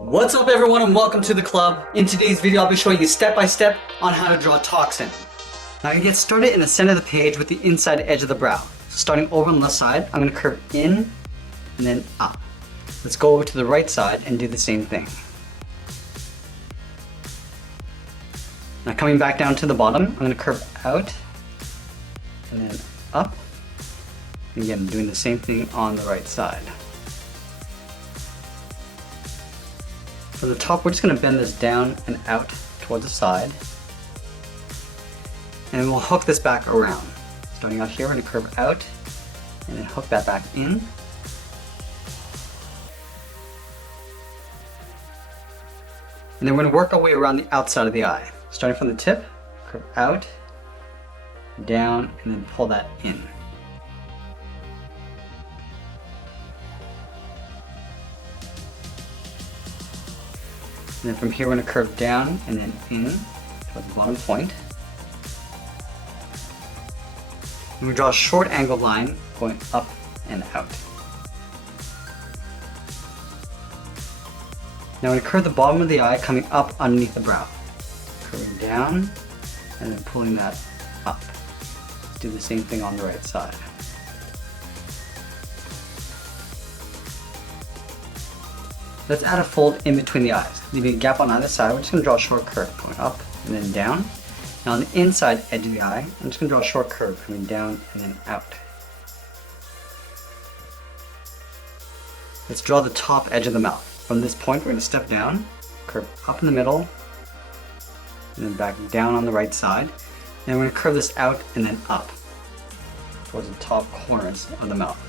What's up everyone and welcome to the club. In today's video I'll be showing you step by step on how to draw Toxin. Now you get started in the center of the page with the inside edge of the brow. So starting over on the left side, I'm going to curve in and then up. Let's go over to the right side and do the same thing. Now coming back down to the bottom, I'm going to curve out and then up. And again, doing the same thing on the right side. For the top, we're just going to bend this down and out towards the side. And we'll hook this back around. Starting out here, we're going to curve out and then hook that back in. And then we're going to work our way around the outside of the eye. Starting from the tip, curve out, down, and then pull that in. And then from here we're going to curve down and then in towards the bottom point. And we draw a short angled line going up and out. Now we curve the bottom of the eye coming up underneath the brow. Curving down and then pulling that up. Let's do the same thing on the right side. Let's add a fold in between the eyes, leaving a gap on either side. We're just going to draw a short curve going up and then down. Now on the inside edge of the eye, I'm just going to draw a short curve coming down and then out. Let's draw the top edge of the mouth. From this point, we're going to step down, curve up in the middle, and then back down on the right side. And we're going to curve this out and then up towards the top corners of the mouth.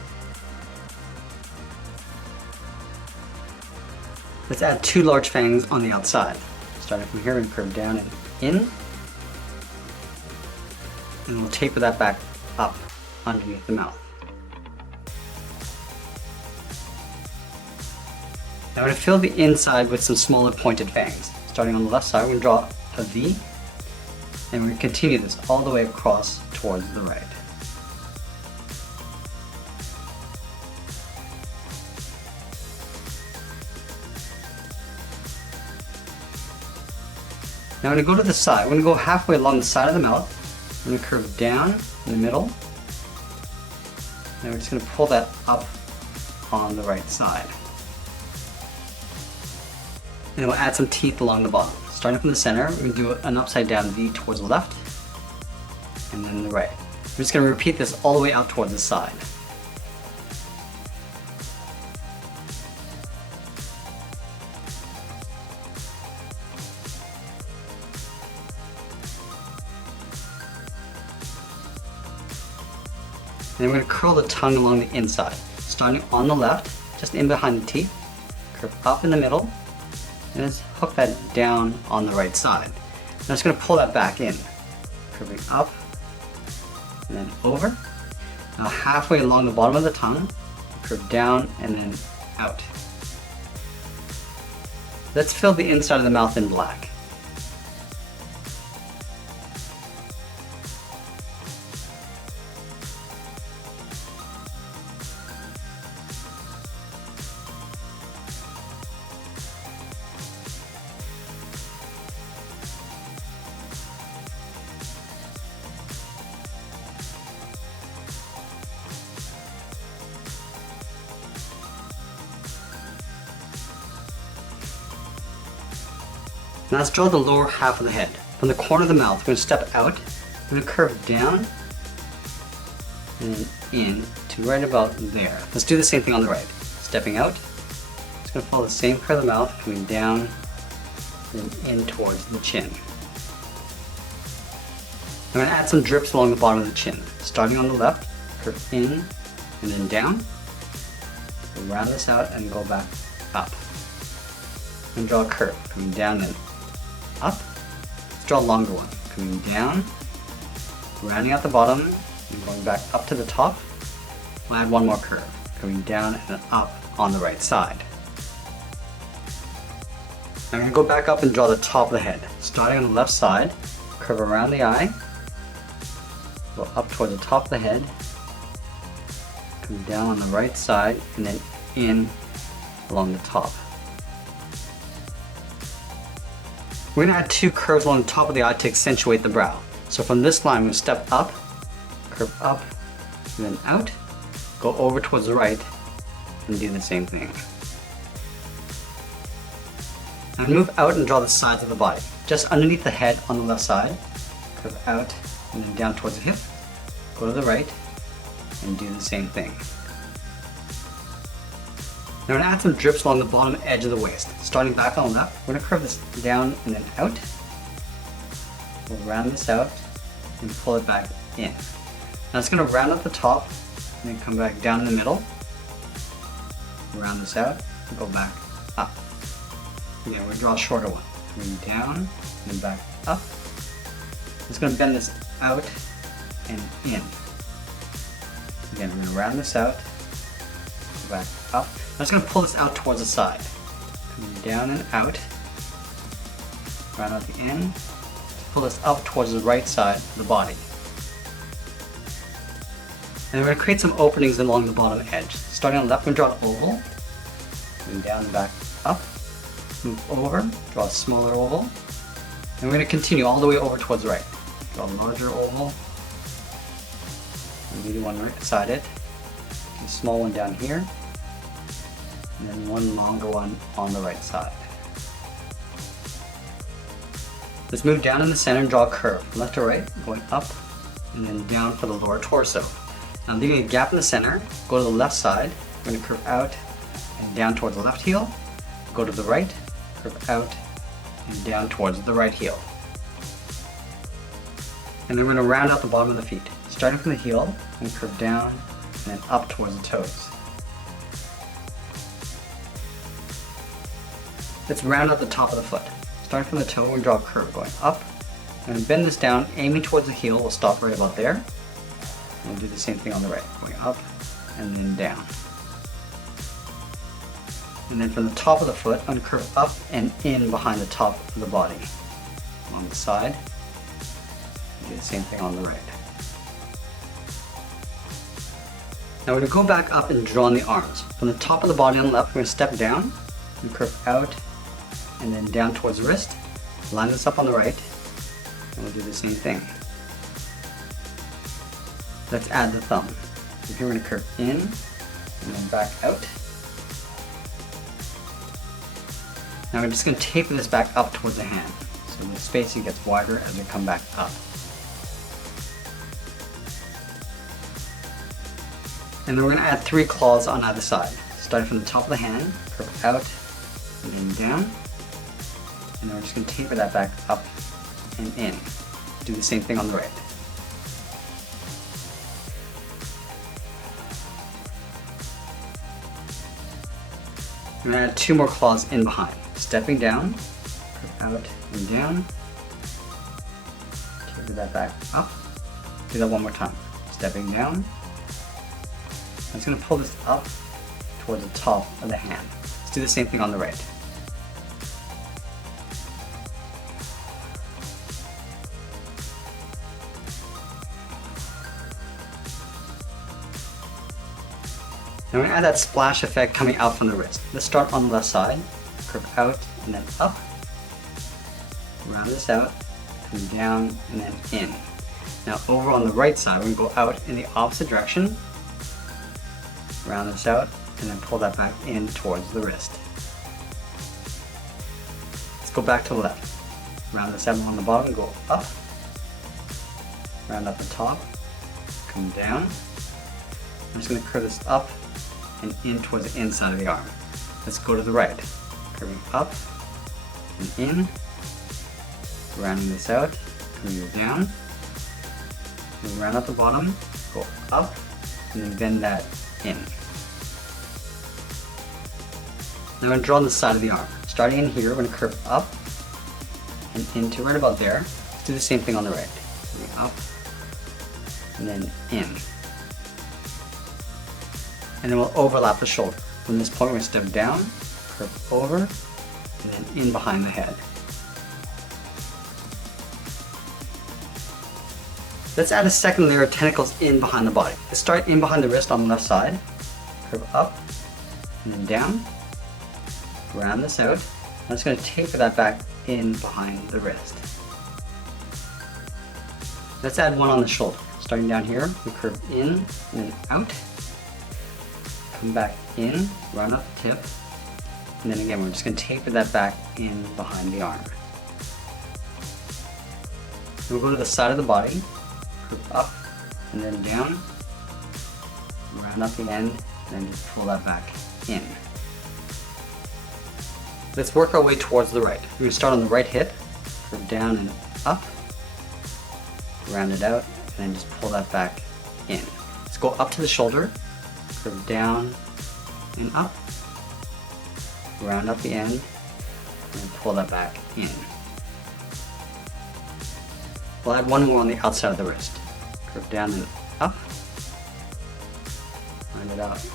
Let's add two large fangs on the outside. Starting from here, we're going to curve down and in. And we'll taper that back up underneath the mouth. Now we're going to fill the inside with some smaller pointed fangs. Starting on the left side, we're going to draw a V. And we're going to continue this all the way across towards the right. Now I'm going to go to the side. We're going to go halfway along the side of the mouth. I'm going to curve down in the middle. And we're just going to pull that up on the right side. And we'll add some teeth along the bottom. Starting from the center, we're going to do an upside down V towards the left. And then the right. We're just going to repeat this all the way out towards the side. And then we're going to curl the tongue along the inside. Starting on the left, just in behind the teeth, curve up in the middle, and just hook that down on the right side. Now I'm just going to pull that back in, curving up, and then over. Now halfway along the bottom of the tongue, curve down and then out. Let's fill the inside of the mouth in black. Now let's draw the lower half of the head. From the corner of the mouth, we're going to step out, we're going to curve down and in to right about there. Let's do the same thing on the right. Stepping out, just going to follow the same curve of the mouth, coming down and in towards the chin. I'm going to add some drips along the bottom of the chin. Starting on the left, curve in and then down. We'll round this out and go back up. And draw a curve, coming down and up. Let's draw a longer one, coming down, rounding out the bottom, and going back up to the top. We'll add one more curve, coming down and then up on the right side. I'm going to go back up and draw the top of the head. Starting on the left side, curve around the eye, go up toward the top of the head, come down on the right side, and then in along the top. We're going to add 2 curves along the top of the eye to accentuate the brow. So from this line, we're going to step up, curve up, and then out, go over towards the right, and do the same thing. Now move out and draw the sides of the body. Just underneath the head on the left side, curve out, and then down towards the hip, go to the right, and do the same thing. Now we're going to add some drips along the bottom edge of the waist. Starting back on the left, we're going to curve this down and then out. We'll round this out and pull it back in. Now it's going to round at the top and then come back down in the middle. Round this out and go back up. Again, we're going to draw a shorter one. Coming down and then back up. It's going to bend this out and in. Again, we're going to round this out, go back up. I'm just going to pull this out towards the side. Coming down and out. Round out the end. Pull this up towards the right side of the body. And we're going to create some openings along the bottom edge. Starting on the left, we're going to draw an oval. Coming down and back up. Move over, draw a smaller oval. And we're going to continue all the way over towards the right. Draw a larger oval. And do one right beside it. A small one down here. And then one longer one on the right side. Let's move down in the center and draw a curve from left to right, going up and then down for the lower torso. Now I'm leaving a gap in the center, go to the left side, we're going to curve out and down towards the left heel, go to the right, curve out and down towards the right heel. And then we're going to round out the bottom of the feet. Starting from the heel, and curve down and then up towards the toes. Let's round out the top of the foot. Starting from the toe, we're going to draw a curve going up. And then bend this down, aiming towards the heel. We'll stop right about there. And we'll do the same thing on the right, going up and then down. And then from the top of the foot, I'm going to curve up and in behind the top of the body. On the side, do the same thing on the right. Now we're going to go back up and draw on the arms. From the top of the body on the left, we're going to step down and curve out and then down towards the wrist. Line this up on the right, and we'll do the same thing. Let's add the thumb. So here we're going to curve in and then back out. Now we're just going to taper this back up towards the hand, so the spacing gets wider as we come back up. And then we're going to add 3 claws on either side. Starting from the top of the hand, curve out and then down. And then we're just going to taper that back up and in. Do the same thing on the right. I'm going to add 2 more claws in behind. Stepping down, curve out and down. Taper that back up. Do that one more time. Stepping down. I'm just going to pull this up towards the top of the hand. Let's do the same thing on the right. Now we're going to add that splash effect coming out from the wrist. Let's start on the left side, curve out and then up, round this out, come down and then in. Now over on the right side, we're going to go out in the opposite direction, round this out, and then pull that back in towards the wrist. Let's go back to the left. Round this out on the bottom, go up, round up the top, come down. I'm just going to curve this up and in towards the inside of the arm. Let's go to the right. Curving up and in, rounding this out, coming down, and round at the bottom, go up, and then bend that in. Now I'm going to draw on the side of the arm. Starting in here, we're going to curve up and into right about there. Let's do the same thing on the right. Coming up and then in. And then we'll overlap the shoulder. From this point, we're going to step down, curve over, and then in behind the head. Let's add a second layer of tentacles in behind the body. Let's start in behind the wrist on the left side, curve up, and then down, round this out, I'm just going to taper that back in behind the wrist. Let's add one on the shoulder. Starting down here, we curve in and then out. Come back in, round up the tip. And then again, we're just going to taper that back in behind the arm. We'll go to the side of the body, curve up and then down, round up the end, and then just pull that back in. Let's work our way towards the right. We're going to start on the right hip, curve down and up, round it out, and then just pull that back in. Let's go up to the shoulder, curve down and up, round up the end, and pull that back in. We'll add one more on the outside of the wrist. Curve down and up, round it out,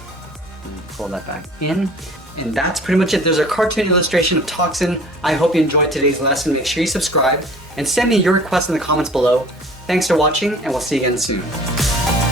and pull that back in. And that's pretty much it. There's a cartoon illustration of Toxin. I hope you enjoyed today's lesson. Make sure you subscribe and send me your requests in the comments below. Thanks for watching, and we'll see you again soon.